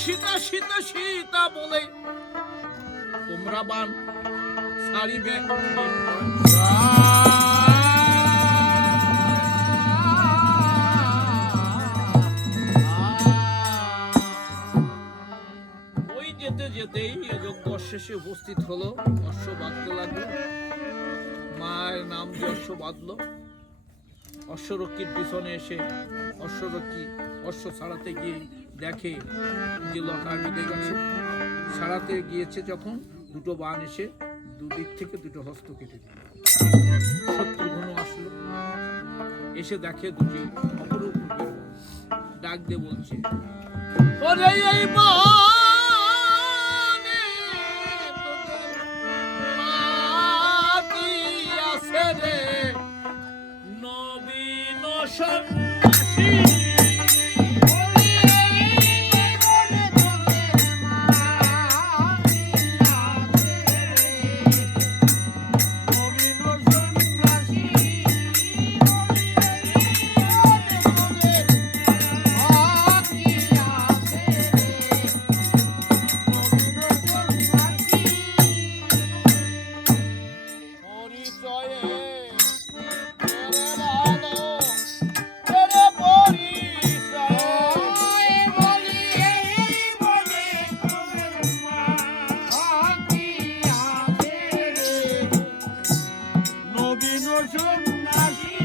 সীতা সীতা সীতা বলে তোমরা বান ছাড়িবে। ওই যেতে যেতেই যজ্ঞ শেষে উপস্থিত হলো, অশ্ব বাঁধতে লাগল। মায়ের নাম দিয়ে অশ্ব বাঁধলো। অশ্বরক্ষীর পিছনে এসে অশ্বরক্ষী অশ্ব ছাড়াতে গিয়ে দেখে যে লতা বেঁধে গেছে। ছাড়াতে গিয়েছে যখন, দুটো বান এসে দুদিক থেকে দুটো হস্ত কেটে দিল। শত্রুঘ্ন আসলো। এসে দেখে দুটি অপরূপ। ডাক দিয়ে বলছে এই বানে jornais.